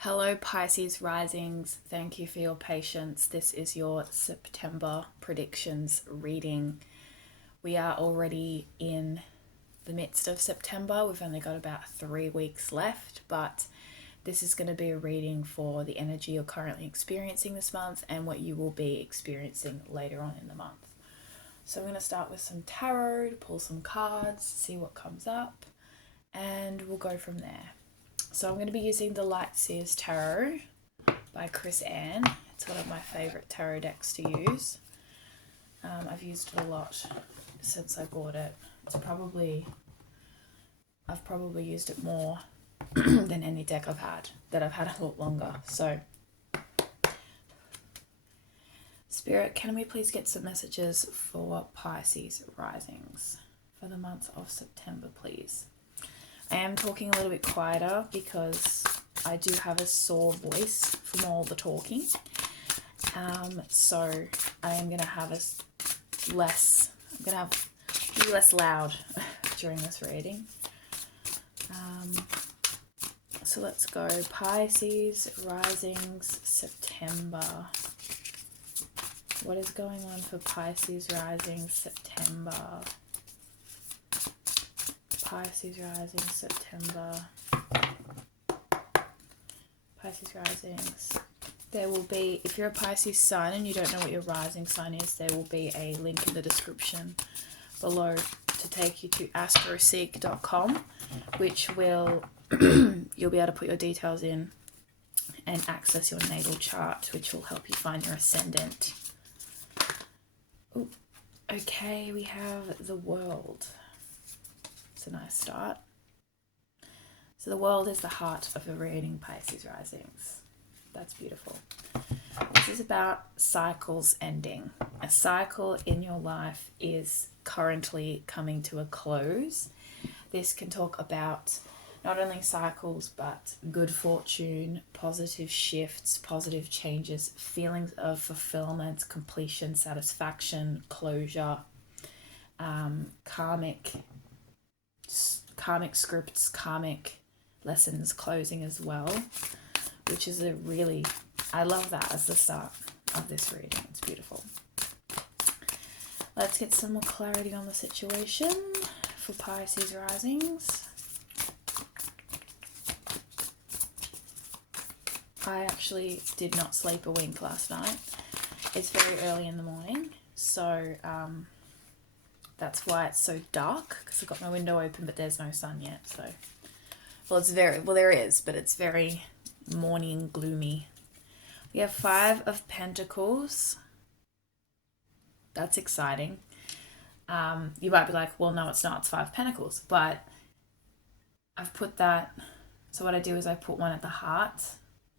Hello, Pisces risings. Thank you for your patience. This is your September predictions reading. We are already in the midst of September. We've only got about 3 weeks left, but this is going to be a reading for the energy you're currently experiencing this month and what you will be experiencing later on in the month. So, I'm going to start with some tarot, pull some cards, see what comes up, and we'll go from there. So I'm going to be using the Light Seers Tarot by Chris Ann. It's one of my favourite tarot decks to use. I've used it a lot since I bought it. I've probably used it more than any deck I've had a lot longer. So, Spirit, can we please get some messages for Pisces risings for the month of September, please? I am talking a little bit quieter because I do have a sore voice from all the talking. So I am going to have be less loud during this reading. So let's go. Pisces risings September. What is going on for Pisces rising September? Pisces rising September. Pisces risings. There will be, if you're a Pisces sun and you don't know what your rising sign is, there will be a link in the description below to take you to astroseek.com, which will, you'll be able to put your details in and access your natal chart, which will help you find your ascendant. Ooh. Okay, we have the World. A nice start. So the World is the heart of the reading, Pisces risings. That's beautiful. This is about cycles ending. A cycle in your life is currently coming to a close. This can talk about not only cycles, but good fortune, positive shifts, positive changes, feelings of fulfillment, completion, satisfaction, closure, karmic scripts, karmic lessons closing as well, which is I love that as the start of this reading. It's beautiful. Let's get some more clarity on the situation for Pisces risings. I actually did not sleep a wink last night. It's very early in the morning, so that's why it's so dark, because I've got my window open, but there's no sun yet. So, there is, but it's very morning gloomy. We have 5 of Pentacles. That's exciting. You might be like, well, no, it's not. It's 5 Pentacles. But I've put that. So what I do is I put one at the heart,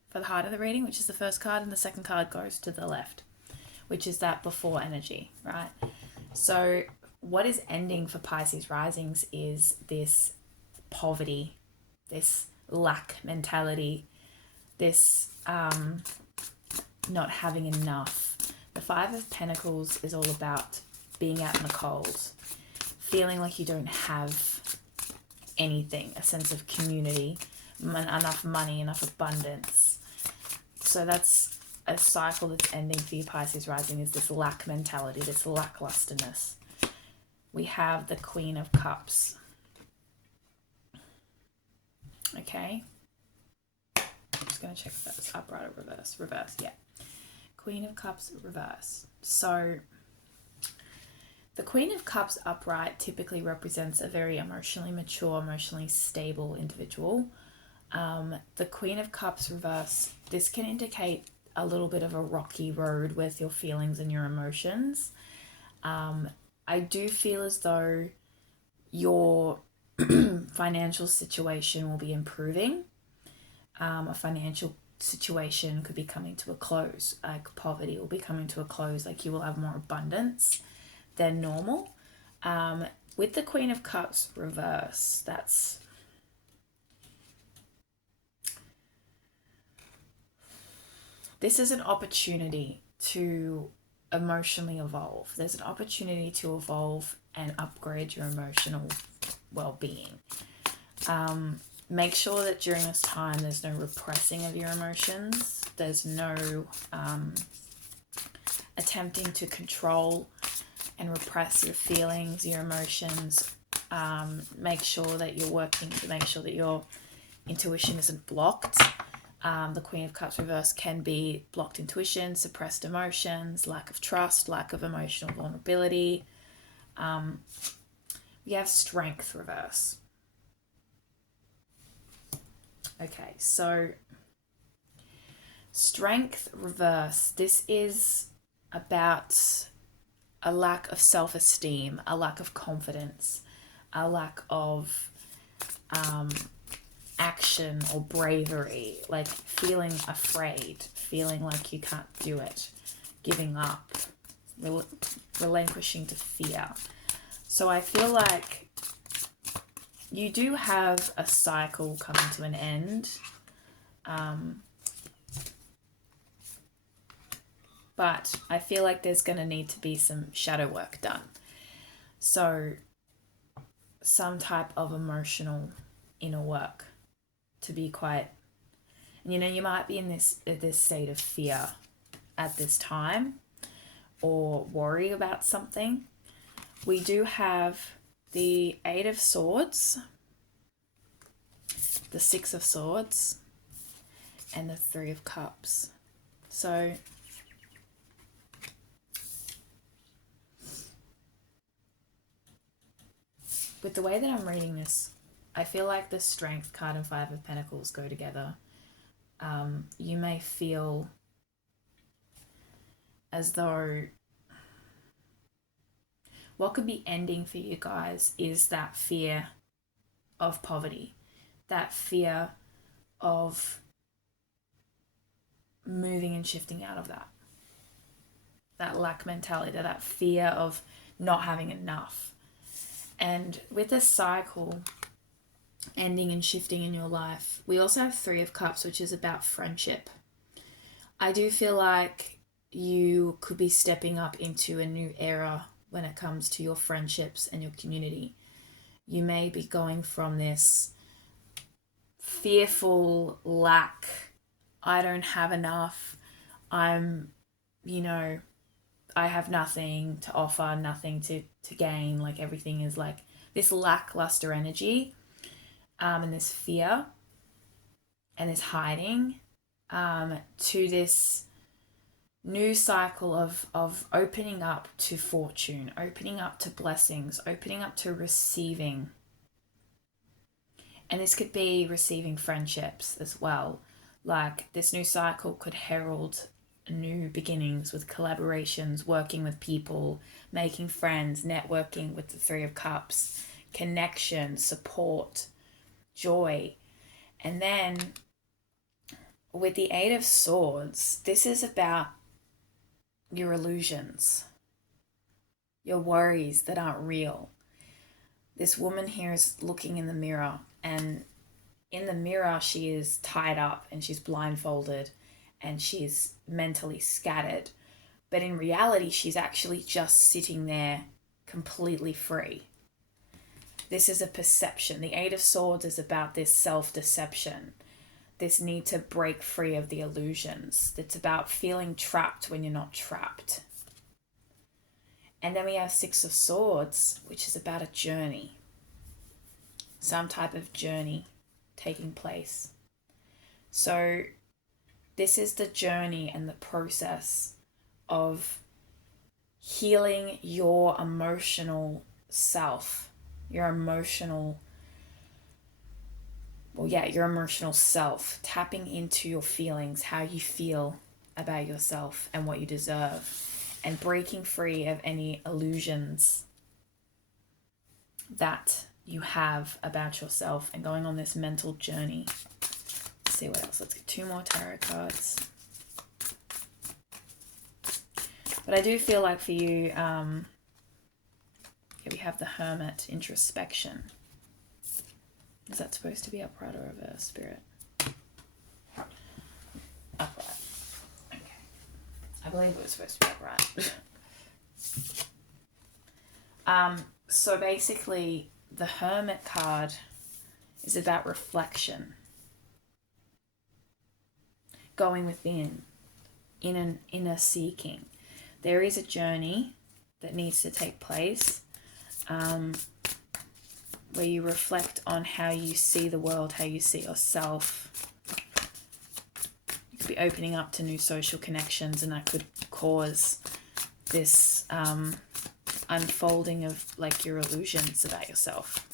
for the heart of the reading, which is the first card, and the second card goes to the left, which is that before energy, right? So what is ending for Pisces risings is this poverty, this lack mentality, this not having enough. The 5 of Pentacles is all about being out in the cold, feeling like you don't have anything, a sense of community, enough money, enough abundance. So that's a cycle that's ending for you, Pisces rising, is this lack mentality, this lacklusterness. We have the Queen of Cups. Okay. I'm just going to check if that's upright or reverse. Reverse, yeah. Queen of Cups, reverse. So the Queen of Cups upright typically represents a very emotionally mature, emotionally stable individual. The Queen of Cups reverse, this can indicate a little bit of a rocky road with your feelings and your emotions. I do feel as though your financial situation will be improving. A financial situation could be coming to a close, like poverty will be coming to a close, like you will have more abundance than normal. With the Queen of Cups reverse, this is an opportunity to emotionally evolve. There's an opportunity to evolve and upgrade your emotional well-being. make sure that during this time there's no repressing of your emotions. There's no attempting to control and repress your feelings, your emotions. Make sure that you're working to make sure that your intuition isn't blocked. The Queen of Cups reverse can be blocked intuition, suppressed emotions, lack of trust, lack of emotional vulnerability. We have Strength reverse. Okay, so Strength reverse. This is about a lack of self-esteem, a lack of confidence, a lack of action or bravery, like feeling afraid, feeling like you can't do it, giving up, relinquishing to fear. So I feel like you do have a cycle coming to an end. But I feel like there's going to need to be some shadow work done. So some type of emotional inner work to be quite, you know, you might be in this state of fear at this time or worry about something. We do have the Eight of Swords, the Six of Swords, and the Three of Cups. So with the way that I'm reading this, I feel like the Strength card and Five of Pentacles go together. You may feel as though what could be ending for you guys is that fear of poverty, that fear of moving and shifting out of that lack mentality, that fear of not having enough. And with this cycle ending and shifting in your life, we also have Three of Cups, which is about friendship. I do feel like you could be stepping up into a new era when it comes to your friendships and your community. You may be going from this fearful lack, I don't have enough, I have nothing to offer, nothing to gain, like everything is like this lackluster energy, and this fear and this hiding, to this new cycle of opening up to fortune, opening up to blessings, opening up to receiving. And this could be receiving friendships as well. Like this new cycle could herald new beginnings with collaborations, working with people, making friends, networking with the Three of Cups, connection, support, joy. And then with the Eight of Swords, this is about your illusions, your worries that aren't real. This woman here is looking in the mirror, and in the mirror she is tied up and she's blindfolded and she's mentally scattered. But in reality, she's actually just sitting there completely free. This is a perception. The Eight of Swords is about this self-deception, this need to break free of the illusions. It's about feeling trapped when you're not trapped. And then we have Six of Swords, which is about a journey. Some type of journey taking place. So this is the journey and the process of healing your emotional self, your emotional self, tapping into your feelings, how you feel about yourself and what you deserve, and breaking free of any illusions that you have about yourself and going on this mental journey. Let's see what else. Let's get two more tarot cards. But I do feel like for you, we have the Hermit, introspection. Is that supposed to be upright or reverse, Spirit? Upright. Okay. I believe it was supposed to be upright. So basically, the Hermit card is about reflection, going within, in an inner seeking. There is a journey that needs to take place where you reflect on how you see the world, how you see yourself. You could be opening up to new social connections, and that could cause this unfolding of like your illusions about yourself.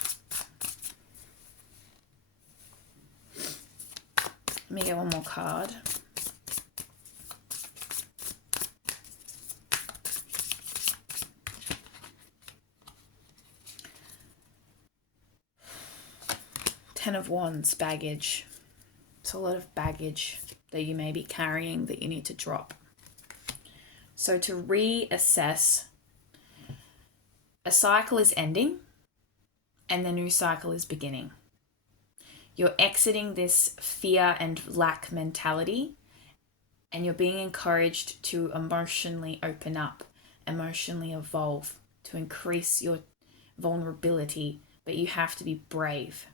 Let me get one more card. Ten of Wands, baggage. It's a lot of baggage that you may be carrying that you need to drop. So to reassess, a cycle is ending and the new cycle is beginning. You're exiting this fear and lack mentality, and you're being encouraged to emotionally open up, emotionally evolve, to increase your vulnerability, but you have to be brave.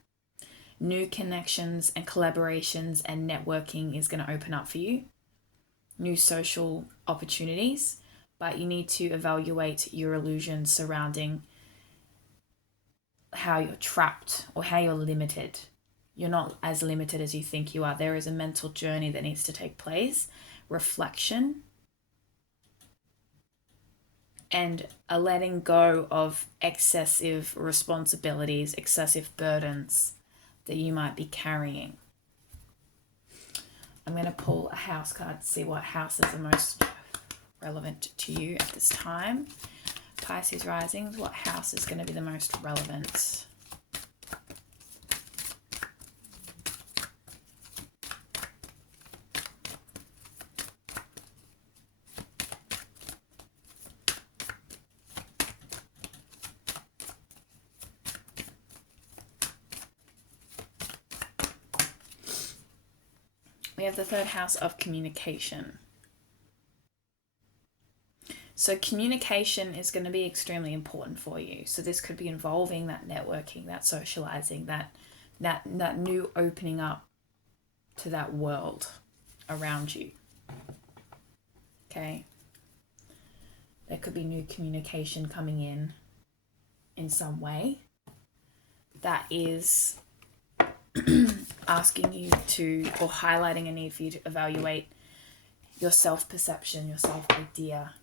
New connections and collaborations and networking is going to open up for you. New social opportunities, but you need to evaluate your illusions surrounding how you're trapped or how you're limited. You're not as limited as you think you are. There is a mental journey that needs to take place, reflection, and a letting go of excessive responsibilities, excessive burdens that you might be carrying. I'm going to pull a house card to see what houses are most relevant to you at this time. Pisces rising, what house is going to be the most relevant? We have the third house of communication. So communication is going to be extremely important for you. So this could be involving that networking, that socializing, that new opening up to that world around you. Okay. There could be new communication coming in some way that is asking you to, or highlighting a need for you to evaluate your self-perception, your self-idea.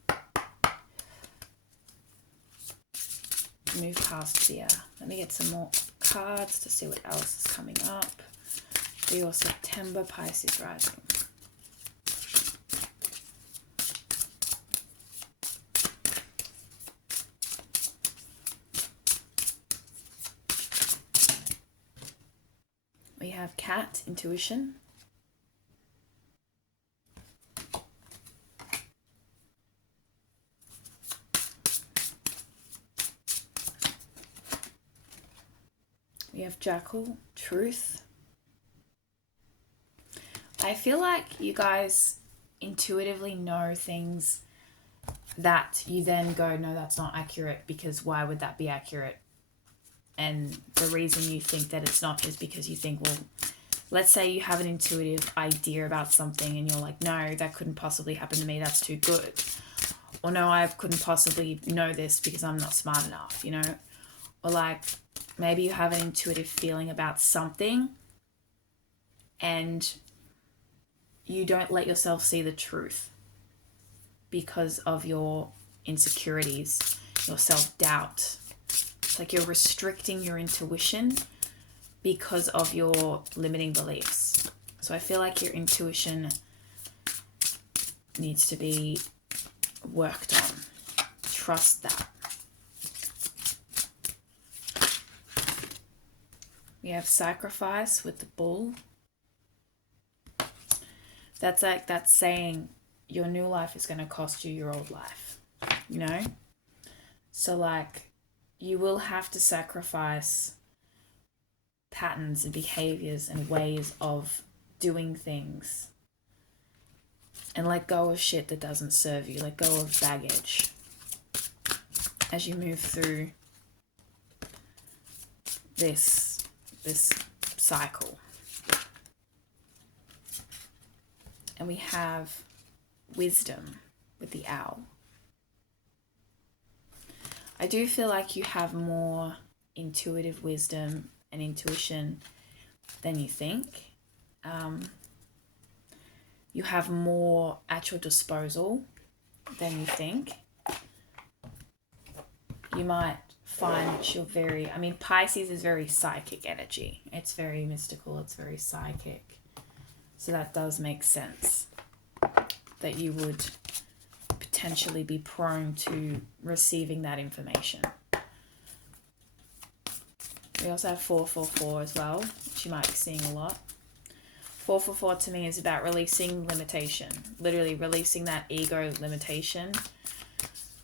Move past fear. Let me get some more cards to see what else is coming up for your September Pisces rising. We have cat, intuition. We have jackal, truth. I feel like you guys intuitively know things that you then go, no, that's not accurate, because why would that be accurate? And the reason you think that it's not is because you think, well, let's say you have an intuitive idea about something and you're like, no, that couldn't possibly happen to me. That's too good. Or no, I couldn't possibly know this because I'm not smart enough, you know? Or like maybe you have an intuitive feeling about something and you don't let yourself see the truth because of your insecurities, your self-doubt. Like you're restricting your intuition because of your limiting beliefs. So I feel like your intuition needs to be worked on. Trust that. We have sacrifice with the bull. That's like that's saying your new life is going to cost you your old life, you know? So like you will have to sacrifice patterns and behaviors and ways of doing things and let go of shit that doesn't serve you. Let go of baggage as you move through this cycle. And we have wisdom with the owl. I do feel like you have more intuitive wisdom and intuition than you think. You have more at your disposal than you think. You might find that you're very, Pisces is very psychic energy. It's very mystical, it's very psychic. So that does make sense that you would potentially be prone to receiving that information. We also have 444 as well, which you might be seeing a lot. 444 to me is about releasing limitation, literally releasing that ego limitation,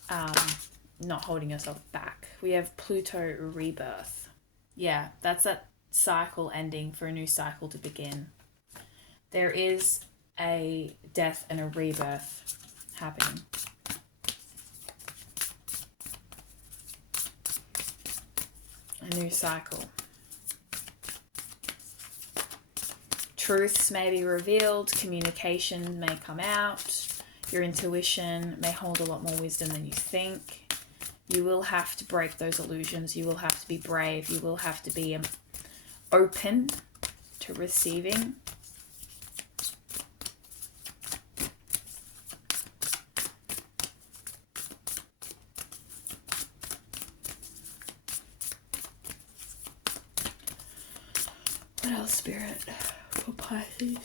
not holding yourself back. We have Pluto rebirth. Yeah, that's that cycle ending for a new cycle to begin. There is a death and a rebirth happening. A new cycle. Truths may be revealed, communication may come out, your intuition may hold a lot more wisdom than you think. You will have to break those illusions. You will have to be brave. You will have to be open to receiving. What else, Spirit, for Pisces?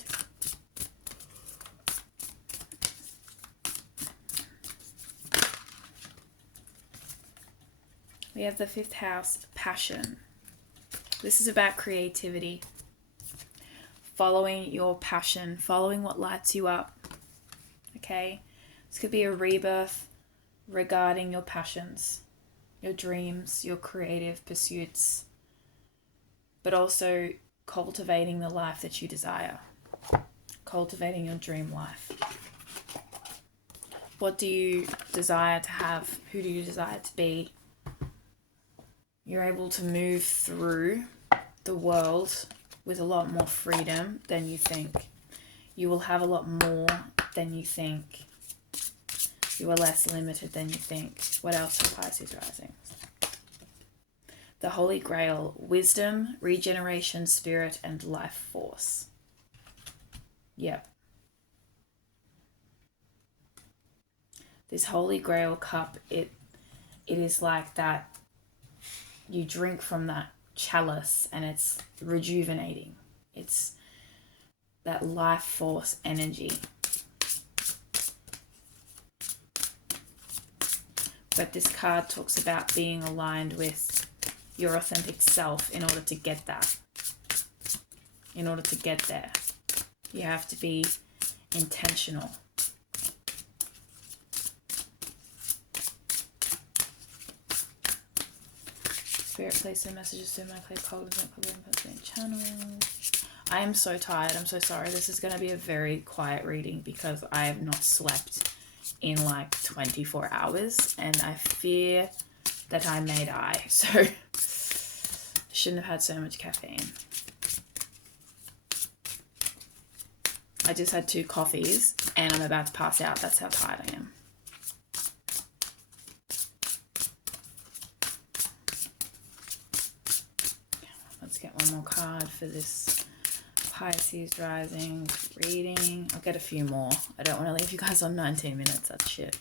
We have the 5th house, passion. This is about creativity. Following your passion, following what lights you up. Okay? This could be a rebirth regarding your passions, your dreams, your creative pursuits, but also cultivating the life that you desire. Cultivating your dream life. What do you desire to have? Who do you desire to be? You're able to move through the world with a lot more freedom than you think. You will have a lot more than you think. You are less limited than you think. What else for Pisces rising? The Holy Grail, wisdom, regeneration, spirit, and life force. Yep. This Holy Grail cup, it is like that. You drink from that chalice and it's rejuvenating. It's that life force energy. But this card talks about being aligned with your authentic self in order to get that. In order to get there, you have to be intentional. Spirit, place some messages to my clear cognizant channel. I am so tired. I'm so sorry. This is going to be a very quiet reading because I have not slept in like 24 hours and I fear that I may die. So shouldn't have had so much caffeine. I just had 2 coffees and I'm about to pass out. That's how tired I am. Let's get one more card for this Pisces rising reading. I'll get a few more. I don't want to leave you guys on 19 minutes. That's shit.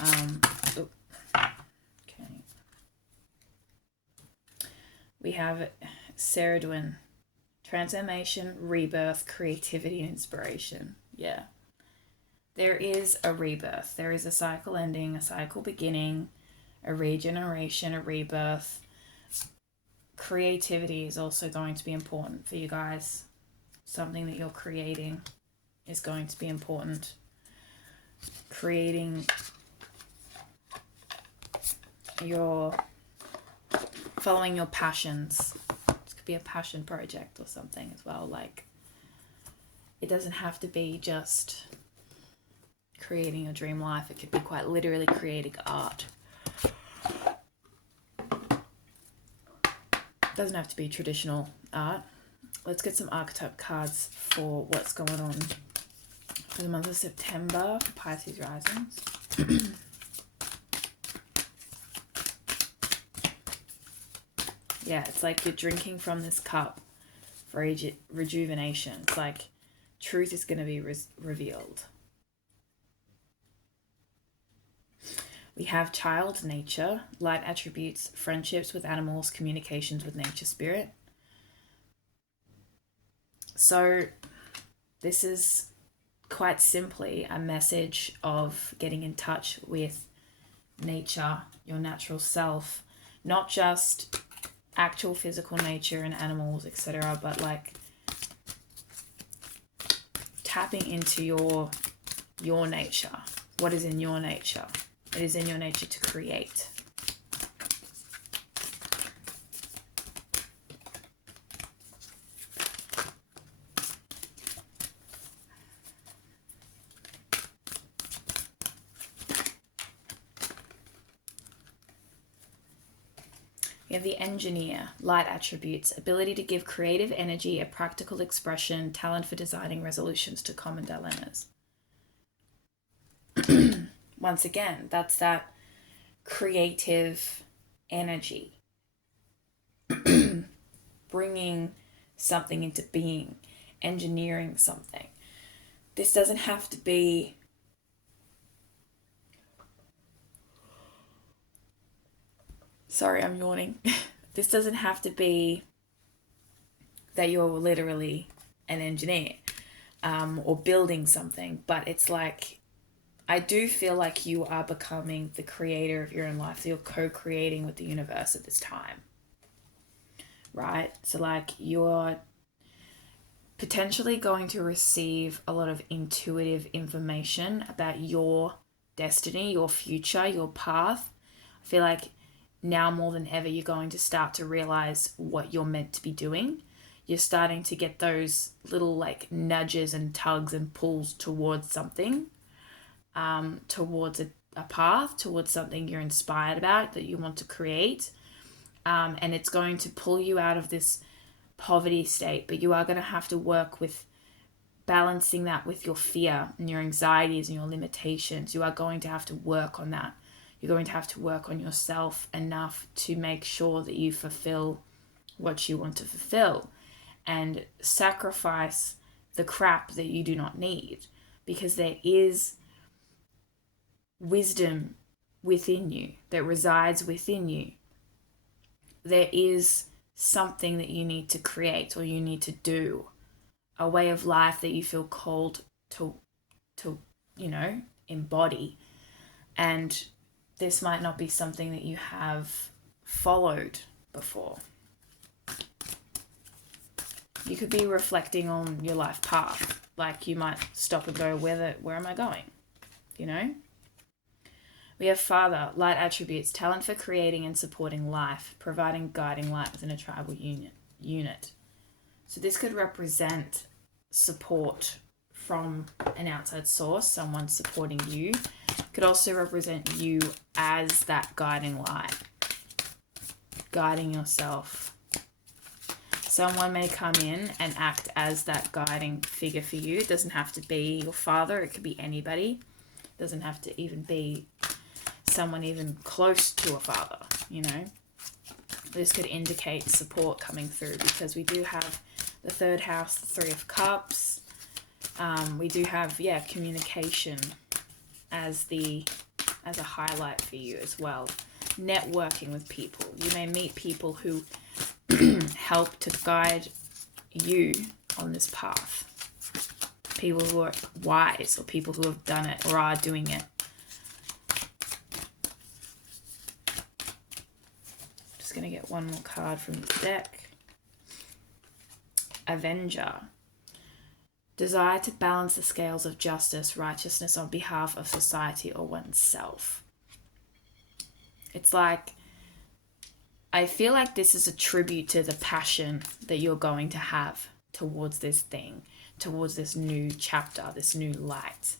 Okay. We have Ceridwen. Transformation, rebirth, creativity, and inspiration. Yeah. There is a rebirth. There is a cycle ending, a cycle beginning, a regeneration, a rebirth. Creativity is also going to be important for you guys. Something that you're creating is going to be important. Creating following your passions. This could be a passion project or something as well. Like, it doesn't have to be just creating your dream life. It could be quite literally creating art. Doesn't have to be traditional art. let's get some archetype cards for what's going on for the month of September for Pisces risings. Yeah, it's like you're drinking from this cup for rejuvenation. It's like truth is going to be revealed. We have child nature, light attributes, friendships with animals, communications with nature spirit. So this is quite simply a message of getting in touch with nature, your natural self, not just actual physical nature and animals, etc., but like tapping into your nature. What is in your nature? It is in your nature to create. We have the engineer, light attributes, ability to give creative energy, a practical expression, talent for designing resolutions to common dilemmas. Once again, that's that creative energy. Bringing something into being, engineering something. This doesn't have to be sorry, I'm yawning. This doesn't have to be that you're literally an engineer or building something, but it's like, I do feel like you are becoming the creator of your own life. So you're co-creating with the universe at this time, right? So like you're potentially going to receive a lot of intuitive information about your destiny, your future, your path. I feel like now more than ever, you're going to start to realize what you're meant to be doing. You're starting to get those little like nudges and tugs and pulls towards something, towards a path, towards something you're inspired about that you want to create. And it's going to pull you out of this poverty state, but you are going to have to work with balancing that with your fear and your anxieties and your limitations. You are going to have to work on that. You're going to have to work on yourself enough to make sure that you fulfill what you want to fulfill and sacrifice the crap that you do not need, because there is wisdom within you that resides within you. There is something that you need to create or you need to do, a way of life that you feel called to embody. And this might not be something that you have followed before. You could be reflecting on your life path. Like you might stop and go, where am I going? You know? We have father, light attributes, talent for creating and supporting life, providing guiding light within a tribal unit. So this could represent support from an outside source, someone supporting you. Could also represent you as that guiding light, guiding yourself. Someone may come in and act as that guiding figure for you. It doesn't have to be your father. It could be anybody. It doesn't have to even be someone even close to a father, you know. This could indicate support coming through, because we do have the third house, the 3 of Cups. We do have, communication as a highlight for you as well. Networking with people. You may meet people who help to guide you on this path. People who are wise, or people who have done it or are doing it. Just going to get one more card from this deck. Avenger. Desire to balance the scales of justice, righteousness on behalf of society or oneself. It's like, I feel like this is a tribute to the passion that you're going to have towards this thing, towards this new chapter, this new light.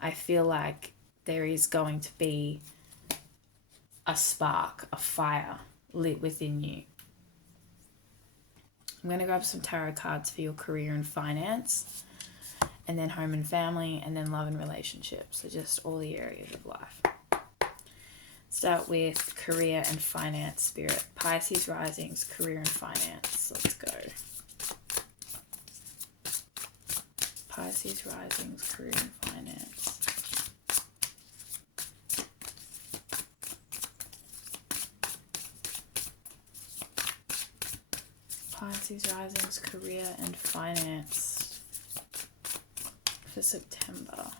I feel like there is going to be a spark, a fire lit within you. I'm going to grab some tarot cards for your career and finance, and then home and family, and then love and relationships. So just all the areas of life. Start with career and finance, Spirit. Pisces risings, career and finance. Let's go. Pisces risings, career and finance. Pisces risings, career and finance for September.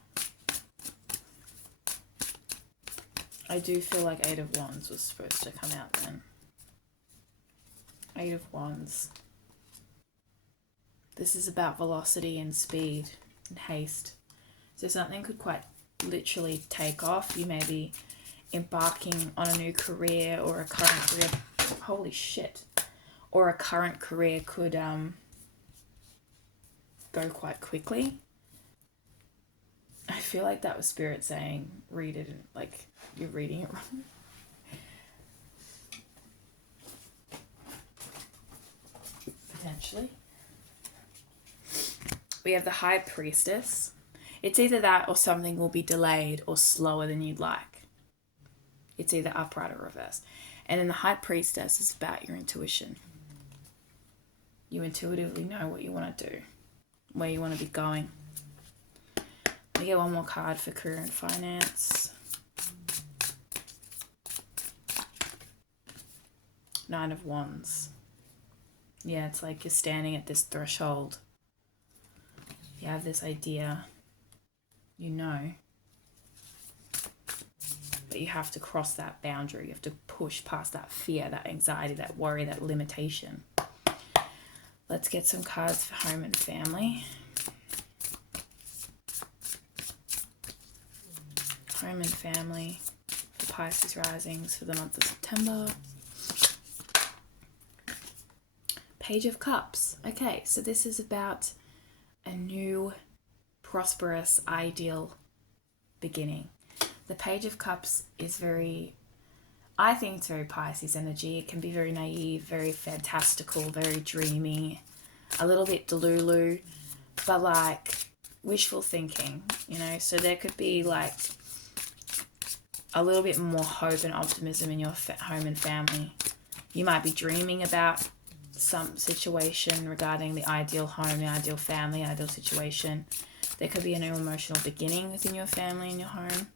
I do feel like Eight of Wands was supposed to come out then. Eight of Wands. This is about velocity and speed and haste. So something could quite literally take off. You may be embarking on a new career or a current career. Holy shit. Or a current career could go quite quickly. I feel like that was Spirit saying, read it, like you're reading it wrong. Potentially. We have the High Priestess. It's either that or something will be delayed or slower than you'd like. It's either upright or reverse. And then the High Priestess is about your intuition. You intuitively know what you want to do, where you want to be going. Let me get one more card for career and finance. Nine of Wands. Yeah, it's like you're standing at this threshold. You have this idea, you know, but you have to cross that boundary. You have to push past that fear, that anxiety, that worry, that limitation. Let's get some cards for home and family. Home and family for Pisces risings for the month of September. Page of Cups. Okay, so this is about a new, prosperous, ideal beginning. The Page of Cups is I think it's very Pisces energy. It can be very naive, very fantastical, very dreamy, a little bit delulu, but like wishful thinking, you know? So there could be like a little bit more hope and optimism in your home and family. You might be dreaming about some situation regarding the ideal home, the ideal family, ideal situation. There could be a new emotional beginning within your family and your home.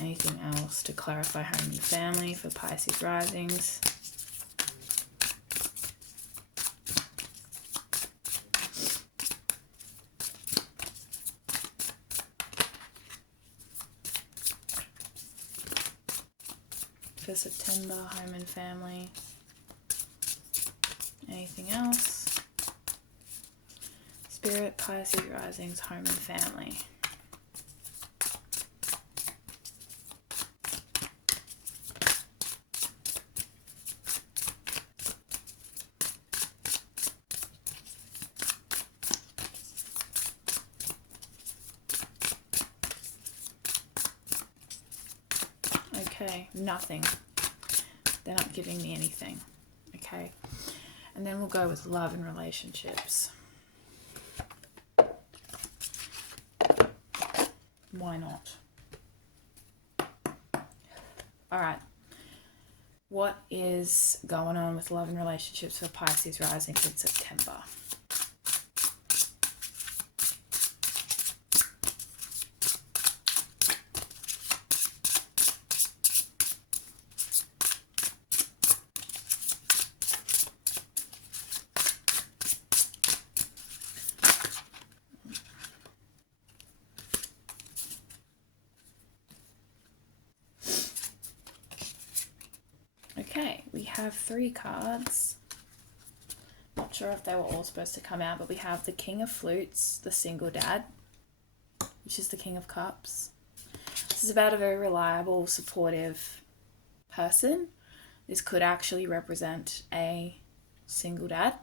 Anything else to clarify home and family for Pisces risings? For September, home and family. Anything else? Spirit, Pisces risings, home and family. Okay, nothing. They're not giving me anything. Okay. And then we'll go with love and relationships. Why not? All right. What is going on with love and relationships for Pisces rising in September? Okay, we have 3 cards. Not sure if they were all supposed to come out, but we have the King of Flutes, the single dad, which is the King of Cups. This is about a very reliable, supportive person. This could actually represent a single dad,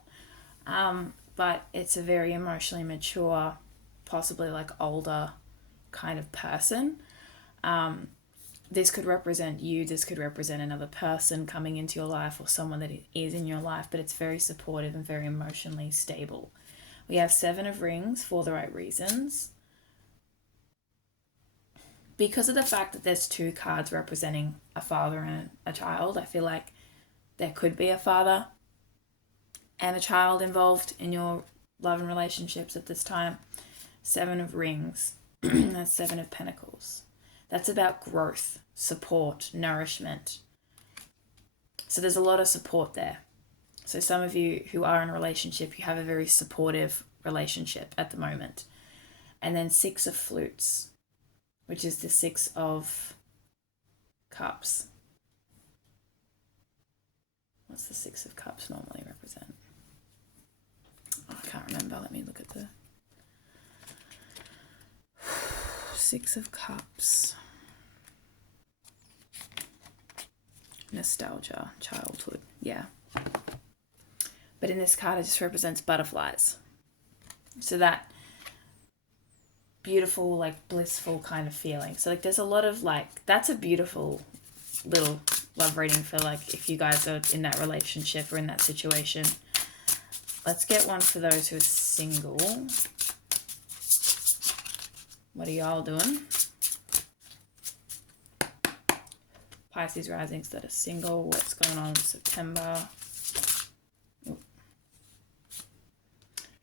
but it's a very emotionally mature, possibly like older kind of person. this could represent you, this could represent another person coming into your life or someone that is in your life, but it's very supportive and very emotionally stable. We have 7 of Rings for the right reasons. Because of the fact that there's 2 cards representing a father and a child, I feel like there could be a father and a child involved in your love and relationships at this time. 7 of Rings, that's 7 of Pentacles. That's about growth, support, nourishment. So there's a lot of support there. So some of you who are in a relationship, you have a very supportive relationship at the moment. And then 6 of Flutes, which is the 6 of Cups. What's the 6 of Cups normally represent? Oh, I can't remember. Let me look at the 6 of Cups. Nostalgia, childhood, yeah. But in this card, it just represents butterflies. So that beautiful, like blissful kind of feeling. So like there's a lot of like, that's a beautiful little love reading for like if you guys are in that relationship or in that situation. Let's get one for those who are single. What are y'all doing? Pisces risings that are single. What's going on in September? Ooh.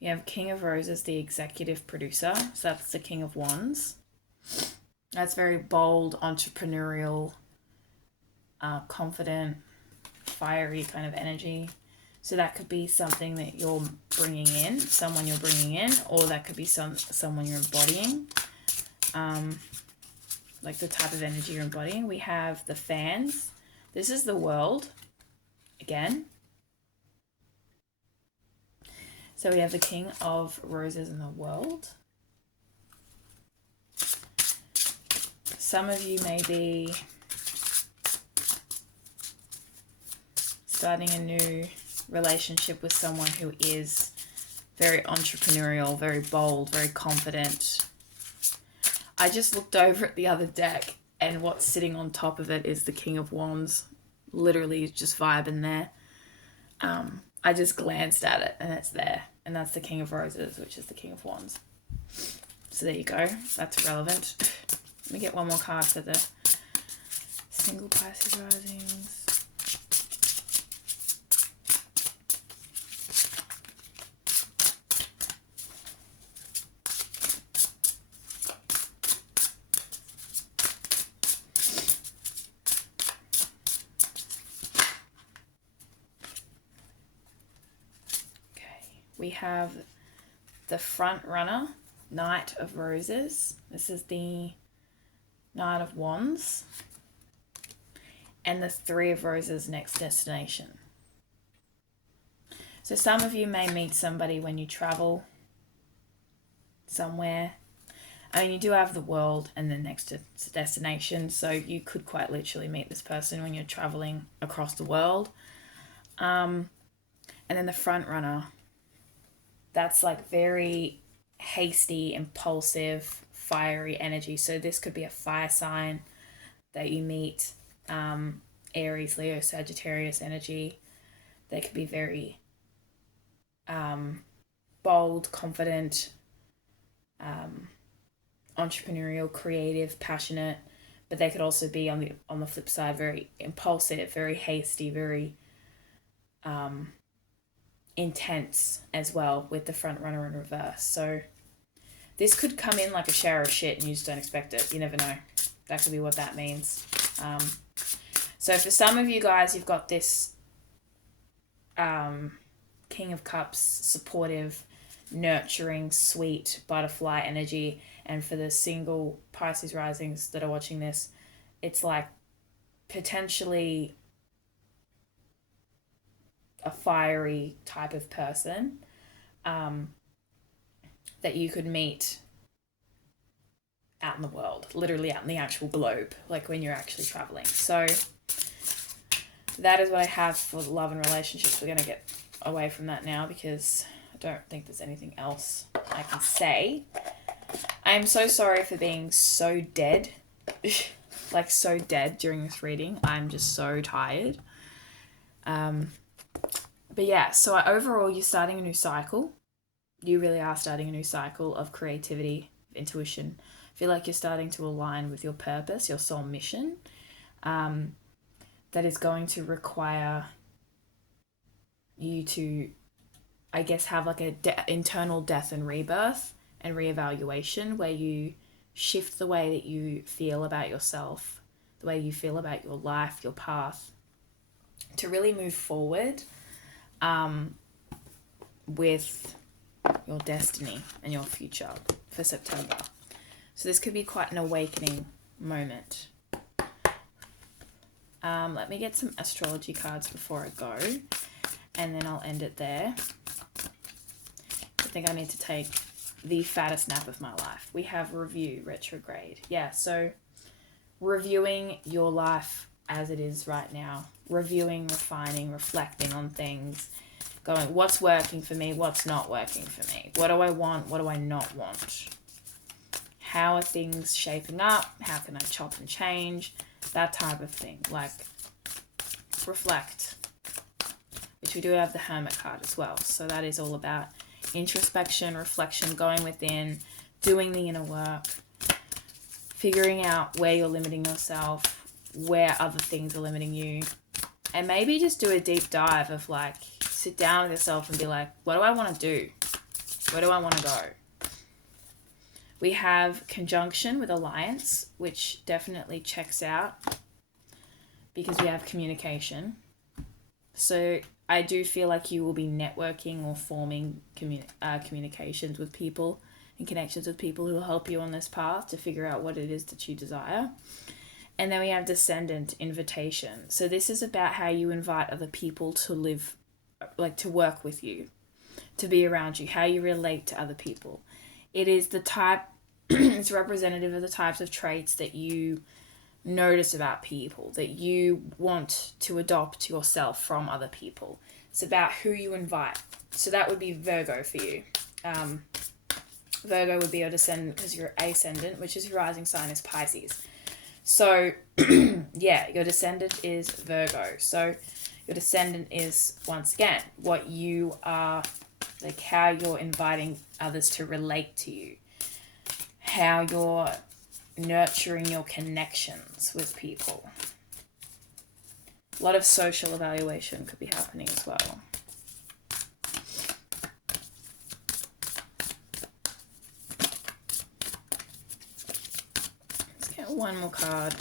You have King of Roses, the executive producer. So that's the King of Wands. That's very bold, entrepreneurial, confident, fiery kind of energy. So that could be something that you're bringing in, someone you're bringing in, or that could be someone you're embodying. Like the type of energy you're embodying. We have the Fans. This is the World again. So we have the King of Roses in the World. Some of you may be starting a new relationship with someone who is very entrepreneurial, very bold, very confident. I just looked over at the other deck and what's sitting on top of it is the King of Wands. Literally just vibing there. I just glanced at it and it's there. And that's the King of Roses, which is the King of Wands. So there you go. That's relevant. Let me get one more card for the single Pisces risings. We have the front runner, Knight of Roses. This is the Knight of Wands. And the 3 of Roses, next destination. So some of you may meet somebody when you travel somewhere. I mean, you do have the World and the next destination. So you could quite literally meet this person when you're traveling across the world. And then the front runner. That's like very hasty, impulsive, fiery energy. So this could be a fire sign that you meet. Aries, Leo, Sagittarius energy. They could be very bold, confident, entrepreneurial, creative, passionate. But they could also be on the flip side very impulsive, very hasty, very intense as well with the front runner in reverse. So this could come in like a shower of shit and you just don't expect it. You never know. That could be what that means. So for some of you guys, you've got this King of Cups, supportive, nurturing, sweet butterfly energy. And for the single Pisces risings that are watching this, it's like potentially a fiery type of person that you could meet out in the world, literally out in the actual globe, like when you're actually traveling. So that is what I have for love and relationships. We're going to get away from that now because I don't think there's anything else I can say. I am so sorry for being so dead. like so dead during this reading. I'm just so tired. But yeah, so overall, you're starting a new cycle. You really are starting a new cycle of creativity, intuition. I feel like you're starting to align with your purpose, your soul mission. That is going to require you to, I guess, have like a internal death and rebirth and reevaluation, where you shift the way that you feel about yourself, the way you feel about your life, your path, to really move forward with your destiny and your future for September. So this could be quite an awakening moment. Let me get some astrology cards before I go, and then I'll end it there. I think I need to take the fattest nap of my life. We have review, retrograde. Yeah, so reviewing your life as it is right now. Reviewing, refining, reflecting on things. Going, what's working for me? What's not working for me? What do I want? What do I not want? How are things shaping up? How can I chop and change? That type of thing. Like, reflect. Which we do have the Hermit card as well. So that is all about introspection, reflection, going within, doing the inner work, figuring out where you're limiting yourself, where other things are limiting you, and maybe just do a deep dive of like, sit down with yourself and be like, what do I want to do? Where do I want to go? We have conjunction with alliance, which definitely checks out because we have communication. So I do feel like you will be networking or forming communications with people and connections with people who will help you on this path to figure out what it is that you desire. And then we have descendant, invitation. So this is about how you invite other people to live, like to work with you, to be around you, how you relate to other people. It is the type, it's representative of the types of traits that you notice about people, that you want to adopt yourself from other people. It's about who you invite. So that would be Virgo for you. Virgo would be your descendant because your ascendant, which is your rising sign, is Pisces. So yeah, your descendant is Virgo. So your descendant is, once again, what you are, like how you're inviting others to relate to you, how you're nurturing your connections with people. A lot of social evaluation could be happening as well. Let's get one more card.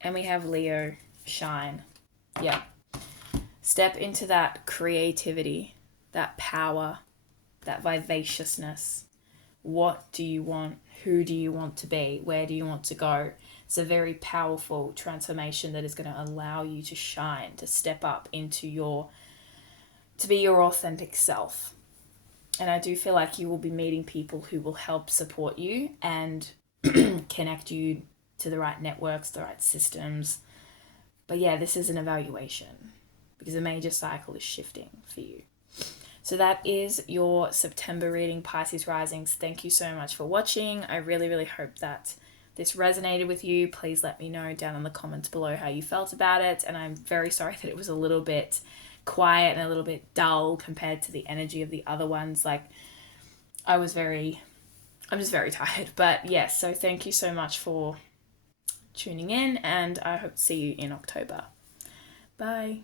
And we have Leo, shine. Yeah. Step into that creativity, that power, that vivaciousness. What do you want? Who do you want to be? Where do you want to go? It's a very powerful transformation that is going to allow you to shine, to step up into to be your authentic self. And I do feel like you will be meeting people who will help support you and connect you to the right networks, the right systems. But yeah, this is an evaluation because a major cycle is shifting for you. So that is your September reading, Pisces risings. Thank you so much for watching. I really, really hope that this resonated with you. Please let me know down in the comments below how you felt about it. And I'm very sorry that it was a little bit quiet and a little bit dull compared to the energy of the other ones. Like, I'm just very tired. But yes, so thank you so much for tuning in, and I hope to see you in October. Bye.